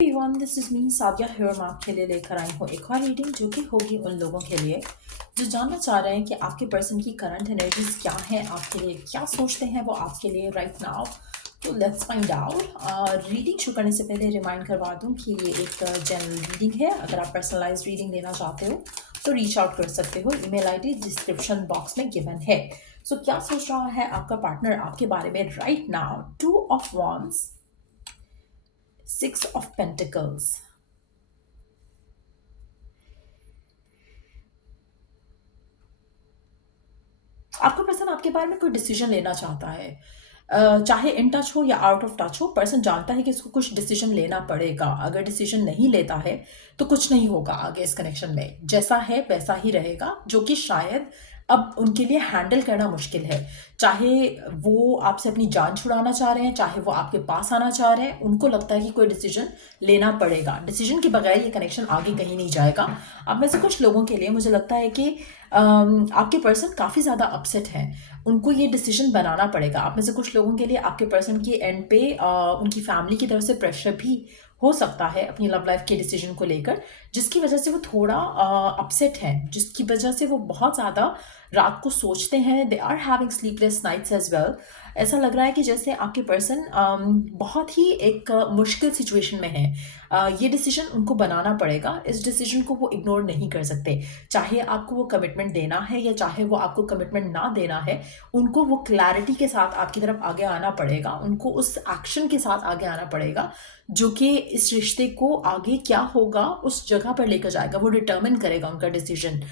Everyone, this is me Sadia here. मैं आपके लिए लेकर आई हूँ एक और रीडिंग जो कि होगी उन लोगों के लिए जो जानना चाह रहे हैं कि आपके पर्सन की करंट एनर्जीज क्या है, आपके लिए क्या सोचते हैं वो आपके लिए राइट नाउ। तो लेट्स फाइंड आउट। रीडिंग शुरू करने से पहले रिमाइंड करवा दूं कि ये एक जनरल रीडिंग है। अगर आप पर्सनलाइज रीडिंग लेना चाहते हो तो रीच आउट कर सकते हो। ईमेल आईडी डिस्क्रिप्शन बॉक्स में गिवन है। सो क्या सोच रहा है आपका पार्टनर आपके बारे में right now? 2 of Wands, 6 of Pentacles। आपका पर्सन आपके बारे में कोई डिसीजन लेना चाहता है। चाहे इन टच हो या आउट ऑफ टच हो, पर्सन जानता है कि इसको कुछ डिसीजन लेना पड़ेगा। अगर डिसीजन नहीं लेता है तो कुछ नहीं होगा आगे इस कनेक्शन में। जैसा है वैसा ही रहेगा, जो कि शायद अब उनके लिए हैंडल करना मुश्किल है। चाहे वो आपसे अपनी जान छुड़ाना चाह रहे हैं, चाहे वो आपके पास आना चाह रहे हैं, उनको लगता है कि कोई डिसीजन लेना पड़ेगा। डिसीजन के बगैर ये कनेक्शन आगे कहीं नहीं जाएगा। अब में से कुछ लोगों के लिए मुझे लगता है कि आपके पर्सन काफ़ी ज़्यादा अपसेट हैं। उनको ये डिसीजन बनाना पड़ेगा। आप में से कुछ लोगों के लिए आपके पर्सन के एंड पे उनकी फैमिली की तरफ से प्रेशर भी हो सकता है अपनी लव लाइफ के डिसीजन को लेकर, जिसकी वजह से वो थोड़ा अपसेट हैं, जिसकी वजह से वो बहुत ज़्यादा रात को सोचते हैं। They are having sleepless nights as well. ऐसा लग रहा है कि जैसे आपके पर्सन बहुत ही एक मुश्किल सिचुएशन में है। ये डिसीजन उनको बनाना पड़ेगा। इस डिसीजन को वो इग्नोर नहीं कर सकते। चाहे आपको वो कमिटमेंट देना है या चाहे वो आपको कमिटमेंट ना देना है, उनको वो क्लैरिटी के साथ आपकी तरफ आगे आना पड़ेगा। उनको उस एक्शन के साथ आगे आना पड़ेगा जो कि इस रिश्ते को आगे क्या होगा उस जगह पर लेकर जाएगा। वो डिटर्मिन करेगा उनका डिसीजन।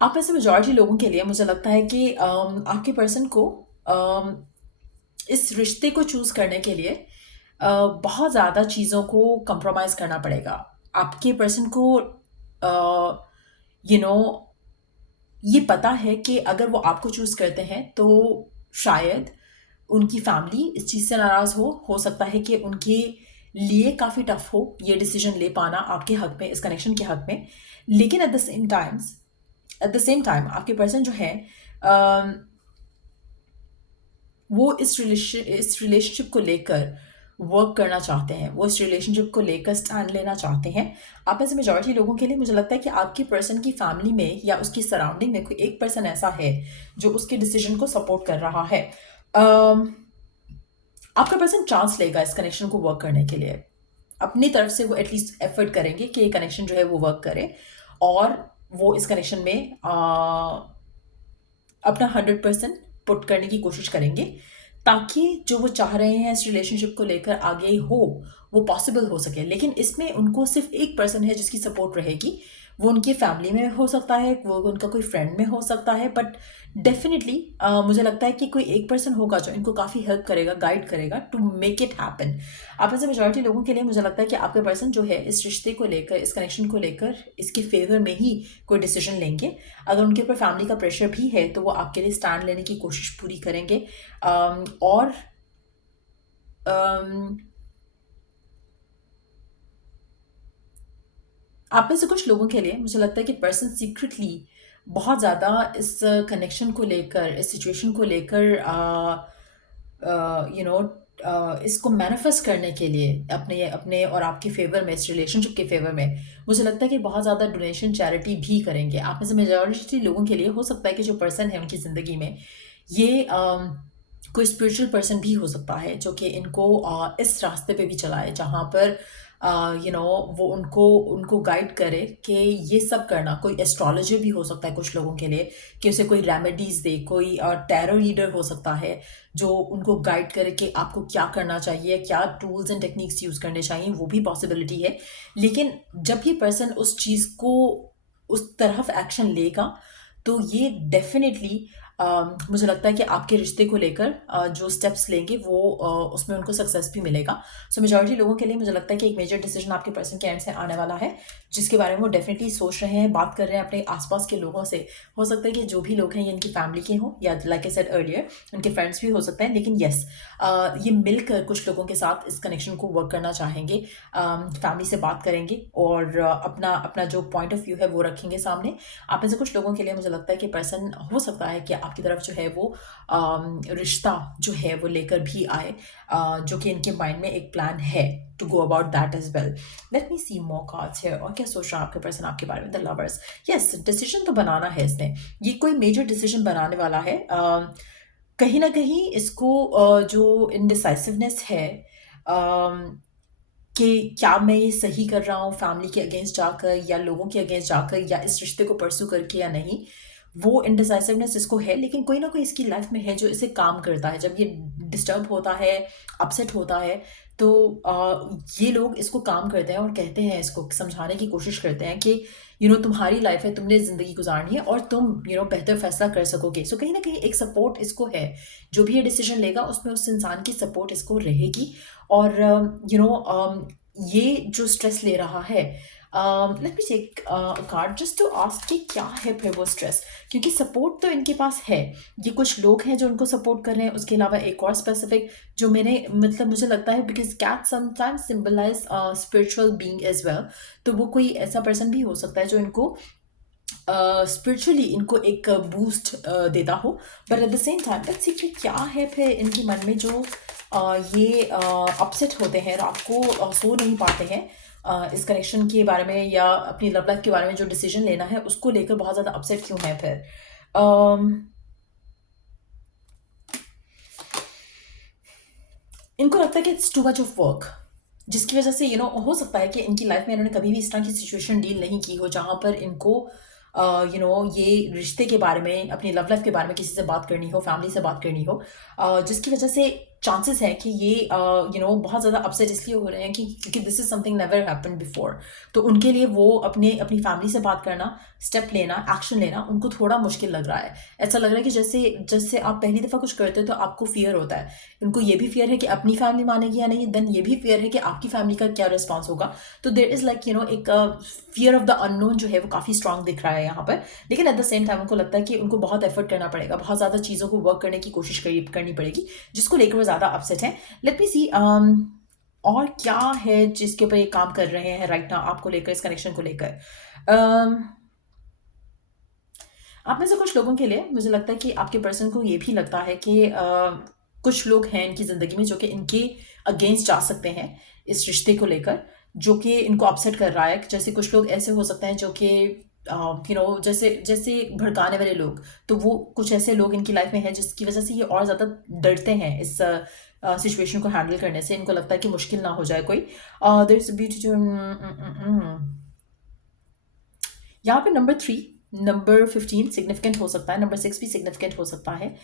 आप में से मेजॉरिटी लोगों के लिए मुझे लगता है कि आपके पर्सन को इस रिश्ते को चूज करने के लिए बहुत ज़्यादा चीज़ों को कंप्रोमाइज़ करना पड़ेगा। आपके पर्सन को यू नो ये पता है कि अगर वो आपको चूज करते हैं तो शायद उनकी फैमिली इस चीज़ से नाराज़ हो सकता है कि उनके लिए काफ़ी टफ हो ये डिसीजन ले पाना आपके हक में, इस कनेक्शन के हक में। लेकिन एट द सेम टाइम आपके पर्सन जो है अम, वो इस रिलेशनशिप को लेकर वर्क करना चाहते हैं। वो इस रिलेशनशिप को लेकर स्टैंड लेना चाहते हैं। आप में से मेजॉरिटी लोगों के लिए मुझे लगता है कि आपकी पर्सन की फैमिली में या उसकी सराउंडिंग में कोई एक पर्सन ऐसा है जो उसके डिसीजन को सपोर्ट कर रहा है। आपका पर्सन चांस लेगा इस कनेक्शन को वर्क करने के लिए। अपनी तरफ से वो एटलीस्ट एफर्ट करेंगे कि ये कनेक्शन जो है वो वर्क करे, और वो इस कनेक्शन में अपना 100% पुट करने की कोशिश करेंगे ताकि जो वो चाह रहे हैं इस रिलेशनशिप को लेकर आगे हो वो पॉसिबल हो सके। लेकिन इसमें उनको सिर्फ एक पर्सन है जिसकी सपोर्ट रहेगी। वो उनकी फैमिली में हो सकता है, वो उनका कोई फ्रेंड में हो सकता है, बट डेफिनेटली मुझे लगता है कि कोई एक पर्सन होगा जो इनको काफ़ी हेल्प करेगा, गाइड करेगा टू मेक इट हैपन। आप में से मेजॉरिटी लोगों के लिए मुझे लगता है कि आपके पर्सन जो है इस रिश्ते को लेकर, इस कनेक्शन को लेकर, इसके फेवर में ही कोई डिसीजन लेंगे। अगर उनके ऊपर फैमिली का प्रेशर भी है तो वो आपके लिए स्टैंड लेने की कोशिश पूरी करेंगे। और अम, आप में से कुछ लोगों के लिए मुझे लगता है कि पर्सन सीक्रेटली बहुत ज़्यादा इस कनेक्शन को लेकर, इस सिचुएशन को लेकर यू नो इसको मैनिफेस्ट करने के लिए अपने अपने और आपके फेवर में, इस रिलेशनशिप के फेवर में, मुझे लगता है कि बहुत ज़्यादा डोनेशन, चैरिटी भी करेंगे। आप में से मेजॉरिटी लोगों के लिए हो सकता है कि जो पर्सन है उनकी ज़िंदगी में ये कोई स्पिरिचुअल पर्सन भी हो सकता है जो कि इनको इस रास्ते पे भी चलाए जहाँ पर वो उनको उनको गाइड करे कि ये सब करना। कोई एस्ट्रोलॉजर भी हो सकता है कुछ लोगों के लिए कि उसे कोई रेमेडीज दे। कोई टैरो रीडर हो सकता है जो उनको गाइड करे कि आपको क्या करना चाहिए, क्या टूल्स एंड टेक्निक्स यूज़ करने चाहिए। वो भी पॉसिबिलिटी है। लेकिन जब ये पर्सन उस चीज़ को, उस तरफ एक्शन लेगा तो ये डेफिनेटली मुझे लगता है कि आपके रिश्ते को लेकर जो स्टेप्स लेंगे वो उसमें उनको सक्सेस भी मिलेगा। सो मेजॉरिटी लोगों के लिए मुझे लगता है कि एक मेजर डिसीजन आपके पर्सन के एंड से आने वाला है जिसके बारे में वो डेफिनेटली सोच रहे हैं, बात कर रहे हैं अपने आसपास के लोगों से। हो सकता है कि जो भी लोग हैं ये इनकी फैमिली के हों या लाइक आई सेड अर्लियर उनके फ्रेंड्स भी हो सकते हैं। लेकिन येस, ये मिलकर कुछ लोगों के साथ इस कनेक्शन को वर्क करना चाहेंगे। फैमिली से बात करेंगे और अपना अपना जो पॉइंट ऑफ व्यू है वो रखेंगे सामने। आप में से कुछ लोगों के लिए मुझे लगता है कि पर्सन हो सकता है कि आपकी तरफ जो है वो रिश्ता जो है वो लेकर भी आए, जो कि इनके माइंड में एक प्लान है to go about that as well. Let me see more cards here. और क्या सोच रहा है आपके पर्सन आपके बारे में? द लवर्स, यस, डिसीजन तो बनाना है इसने, ये कोई मेजर डिसीजन बनाने वाला है। कहीं ना कहीं इसको जो इनडिसाइसिवनेस है, कि क्या मैं ये सही कर रहा हूँ फैमिली के अगेंस्ट जाकर या लोगों के अगेंस्ट जाकर या इस रिश्ते को परस्यू करके या नहीं, वो इनडिसाइसिवनेस इसको है। लेकिन कोई ना कोई इसकी लाइफ में है जो इसे काम करता है। जब ये डिस्टर्ब होता है, अपसेट होता है, तो ये लोग इसको काम करते हैं और कहते हैं, इसको समझाने की कोशिश करते हैं कि तुम्हारी लाइफ है, तुमने ज़िंदगी गुजारनी है और तुम बेहतर फैसला कर सकोगे। सो कहीं ना कहीं एक सपोर्ट इसको है। जो भी ये डिसीजन लेगा उसमें उस इंसान की सपोर्ट इसको रहेगी। और ये जो स्ट्रेस ले रहा है, let me take card just to ask कि क्या है फिर वो स्ट्रेस, क्योंकि सपोर्ट तो इनके पास है। ये कुछ लोग हैं जो उनको सपोर्ट कर रहे हैं, उसके अलावा एक और स्पेसिफिक जो मुझे लगता है, because cat sometimes symbolize spiritual being as well. तो वो कोई ऐसा पर्सन भी हो सकता है जो इनको स्पिरिचुअली इनको एक बूस्ट देता हो। But at the same time let's see कि क्या है फिर इनके मन में जो ये अपसेट होते हैं, रात को सो नहीं पाते हैं, इस कनेक्शन के बारे में या अपनी लव लाइफ के बारे में जो डिसीजन लेना है उसको लेकर बहुत ज़्यादा अपसेट क्यों है फिर? इनको लगता है कि it's too much of work, जिसकी वजह से हो सकता है कि इनकी लाइफ में इन्होंने कभी भी इस तरह की सिचुएशन डील नहीं की हो जहाँ पर इनको ये रिश्ते के बारे में, अपनी लव लाइफ के बारे में किसी से बात करनी हो, फैमिली से बात करनी हो, जिसकी वजह से चांसेस है कि ये बहुत ज़्यादा अपसेट इसलिए हो रहे हैं क्योंकि this is something never happened before. तो उनके लिए वो अपनी फैमिली से बात करना, स्टेप लेना, एक्शन लेना उनको थोड़ा मुश्किल लग रहा है। ऐसा लग रहा है कि जैसे जैसे आप पहली दफ़ा कुछ करते हो तो आपको फियर होता है। उनको ये भी फियर है कि अपनी फैमिली मानेगी या नहीं, देन ये भी फियर है कि आपकी फैमिली का क्या रिस्पॉन्स होगा। तो देर इज़ लाइक एक फियर ऑफ द अननोन जो है वो काफ़ी स्ट्रांग दिख रहा है यहाँ पर। लेकिन एट द सेम टाइम उनको लगता है कि उनको बहुत एफर्ट करना पड़ेगा, बहुत ज़्यादा चीज़ों को वर्क करने की कोशिश करनी पड़ेगी, जिसको लेकर वो ज़्यादा अपसेट है। लेट मी सी और क्या है जिसके ऊपर ये काम कर रहे हैं राइट नाउ आपको लेकर, इस कनेक्शन को लेकर। आप में से कुछ लोगों के लिए मुझे लगता है कि आपके पर्सन को ये भी लगता है कि कुछ लोग हैं इनकी ज़िंदगी में जो कि इनके अगेंस्ट जा सकते हैं इस रिश्ते को लेकर, जो कि इनको अपसेट कर रहा है। जैसे कुछ लोग ऐसे हो सकते हैं जो कि जैसे जैसे भड़काने वाले लोग, तो वो कुछ ऐसे लोग इनकी लाइफ में हैं जिसकी वजह से ये और ज़्यादा डरते हैं इस सिचुएशन को हैंडल करने से। इनको लगता है कि मुश्किल ना हो जाए कोई। देयर इज अ ब्यूटी जो यहाँ पे नंबर 3, नंबर 15 सिग्निफिकेंट हो सकता है, नंबर 6 भी सिग्निफिकेंट हो सकता है।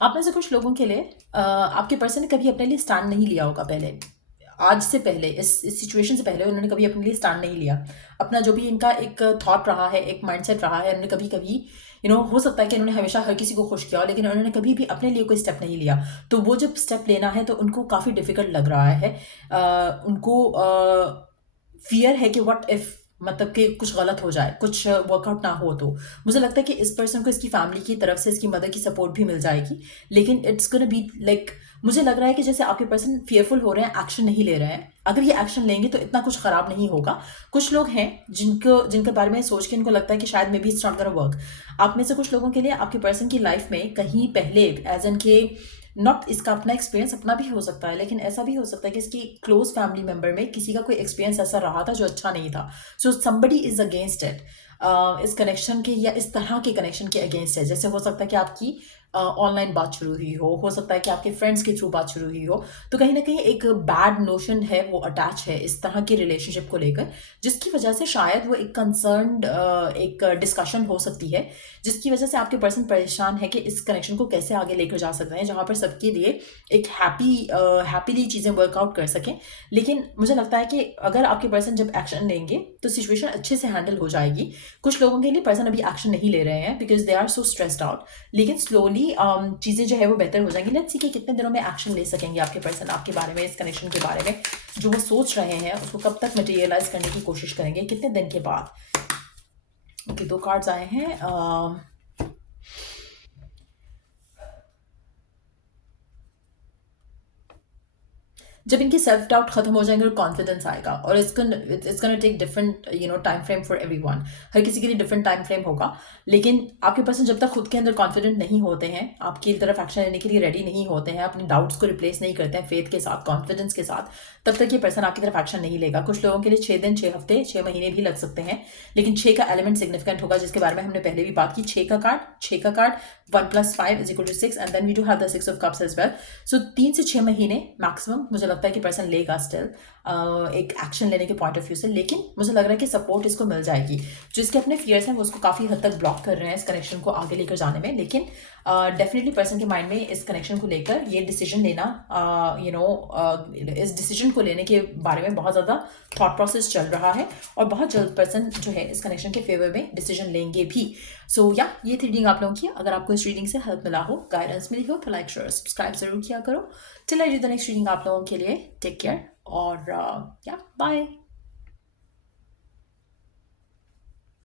आप में से कुछ लोगों के लिए आपके पर्सन ने कभी अपने लिए स्टैंड नहीं लिया होगा पहले, आज से पहले, इस सिचुएशन से पहले उन्होंने कभी अपने लिए स्टैंड नहीं लिया। अपना जो भी इनका एक थॉट रहा है, एक माइंडसेट रहा है, उन्होंने कभी कभी हो सकता है कि उन्होंने हमेशा हर किसी को खुश किया हो, लेकिन उन्होंने कभी भी अपने लिए कोई स्टेप नहीं लिया। तो वो जब स्टेप लेना है तो उनको काफ़ी डिफिकल्ट लग रहा है। उनको फियर है कि व्हाट इफ, मतलब कि कुछ गलत हो जाए, कुछ वर्कआउट ना हो। तो मुझे लगता है कि इस पर्सन को इसकी फैमिली की तरफ से, इसकी मदर की सपोर्ट भी मिल जाएगी, लेकिन इट्स गोना बी लाइक, मुझे लग रहा है कि जैसे आपके पर्सन फियरफुल हो रहे हैं, एक्शन नहीं ले रहे हैं। अगर ये एक्शन लेंगे तो इतना कुछ खराब नहीं होगा। कुछ लोग हैं जिनके बारे में सोच के इनको लगता है कि शायद may be it's not gonna work. आप में से कुछ लोगों के लिए आपके पर्सन की लाइफ में कहीं पहले, एज एन के नॉट इसका अपना एक्सपीरियंस अपना भी हो सकता है, लेकिन ऐसा भी हो सकता है कि इसकी क्लोज फैमिली मेंबर में किसी का कोई एक्सपीरियंस ऐसा रहा था जो अच्छा नहीं था। So somebody is against it, इस कनेक्शन के या इस तरह के कनेक्शन के अगेंस्ट है। जैसे हो सकता है कि आपकी ऑनलाइन बात शुरू हुई हो सकता है कि आपके फ्रेंड्स के थ्रू बात शुरू हुई हो। तो कहीं ना कहीं एक बैड नोशन है वो अटैच है इस तरह के रिलेशनशिप को लेकर, जिसकी वजह से शायद वो एक कंसर्न्ड एक डिस्कशन हो सकती है, जिसकी वजह से आपके पर्सन परेशान है कि इस कनेक्शन को कैसे आगे लेकर जा सकते हैं जहाँ पर सबके लिए एक हैप्पीली चीज़ें वर्कआउट कर सकें। लेकिन मुझे लगता है कि अगर आपके पर्सन जब एक्शन लेंगे तो सिचुएशन अच्छे से हैंडल हो जाएगी। कुछ लोगों के लिए पर्सन अभी एक्शन नहीं ले रहे हैं because they are so stressed out, लेकिन स्लोली चीज़ें जो है वो बेहतर हो जाएंगी। लेट्स सी कि कितने दिनों में एक्शन ले सकेंगे आपके पर्सन आपके बारे में, इस कनेक्शन के बारे में जो वो सोच रहे हैं उसको कब तक मटेरियलाइज करने की कोशिश करेंगे, कितने दिन के बाद। ओके, 2 कार्ड्स आए हैं। जब इनकी सेल्फ डाउट खत्म हो जाएंगे और कॉन्फिडेंस आएगा, और it's gonna take different time frame for everyone. हर किसी के लिए डिफरेंट टाइम फ्रेम होगा, लेकिन आपके पर्सन जब तक खुद के अंदर कॉन्फिडेंट नहीं होते हैं, आपकी तरफ एक्शन लेने के लिए रेडी नहीं होते हैं, अपने डाउट्स को रिप्लेस नहीं करते हैं फेथ के साथ, कॉन्फिडेंस के साथ, तब तक ये पर्सन आपकी तरफ एक्शन नहीं लेगा। कुछ लोगों के लिए 6 दिन, 6 हफ्ते, 6 महीने भी लग सकते हैं, लेकिन 6 का एलिमेंट सिग्निफिकेंट होगा, जिसके बारे में हमने पहले भी बात की। 6 का card 1 + 5 = 6, and then we do have the 6 of cups as well. So 3 से 6 महीने मैक्सिमम मुझे लगता है कि पर्सन लेगा स्टिल, एक एक्शन लेने के पॉइंट ऑफ व्यू से। लेकिन मुझे लग रहा है कि सपोर्ट इसको मिल जाएगी। जो इसके अपने फियर्स हैं वो उसको काफ़ी हद तक ब्लॉक कर रहे हैं इस कनेक्शन को आगे लेकर जाने में, लेकिन डेफिनेटली पर्सन के माइंड में इस कनेक्शन को लेकर ये डिसीजन लेना, इस डिसीजन को लेने के बारे में बहुत ज़्यादा थॉट प्रोसेस चल रहा है, और बहुत जल्द पर्सन जो है इस कनेक्शन के फेवर में डिसीजन लेंगे भी। सो या ये थी रीडिंग आप लोगों की। अगर आपको इस रीडिंग से हेल्प मिला हो, गाइडेंस मिली हो, तो लाइक, शेयर, सब्सक्राइब जरूर किया करो। Till I do the next reading आप लोगों के लिए टेक केयर, और या बाय।